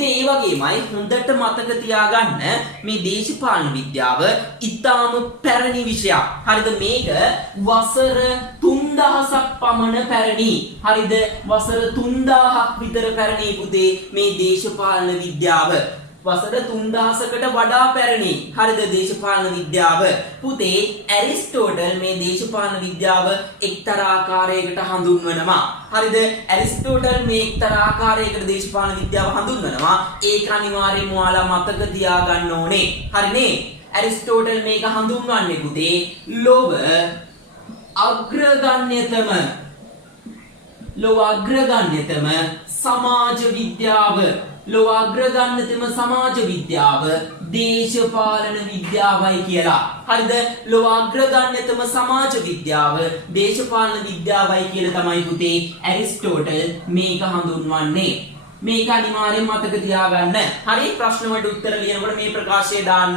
පුතේ ඒ වගේමයි හොඳට මතක තියාගන්න මේ දේශපාලන විද්‍යාව ඉතාම පැරණි විෂයක්. හරිද? මේක වසර 3000ක් පමණ පැරණි. හරිද? වසර 3000ක් විතර පැරණි පුතේ මේ දේශපාලන විද්‍යාව. වසර 3000කට වඩා පැරණි. හරිද? දේශපාලන විද්‍යාව. පුතේ ඇරිස්ටෝටල් මේ දේශපාලන විද්‍යාව එක්තරා ආකාරයකට හඳුන්වනවා. හරිද? ඇරිස්ටෝටල් මේ එක්තරා ආකාරයකට දේශපාලන විද්‍යාව හඳුන්වනවා. ඒක අනිවාර්යයෙන්ම ඔයාලා මතක තියාගන්න ඕනේ. හරිනේ? ඇරිස්ටෝටල් මේක හඳුන්වන්නේ පුතේ ලොව අග්‍රගණ්‍යතම සමාජ විද්‍යාව. ලොව අග්‍රගණ්‍යතම සමාජ විද්‍යාව දේශපාලන විද්‍යාවයි කියලා. හරිද? ලොව අග්‍රගණ්‍යතම සමාජ විද්‍යාව දේශපාලන විද්‍යාවයි කියලා තමයි පුතේ ඇරිස්ටෝටල් මේක හඳුන්වන්නේ. මේක අනිවාර්යෙන් මතක තියාගන්න. හරි? ප්‍රශ්න වලට උත්තර ලියනකොට මේ ප්‍රකාශය දාන්න.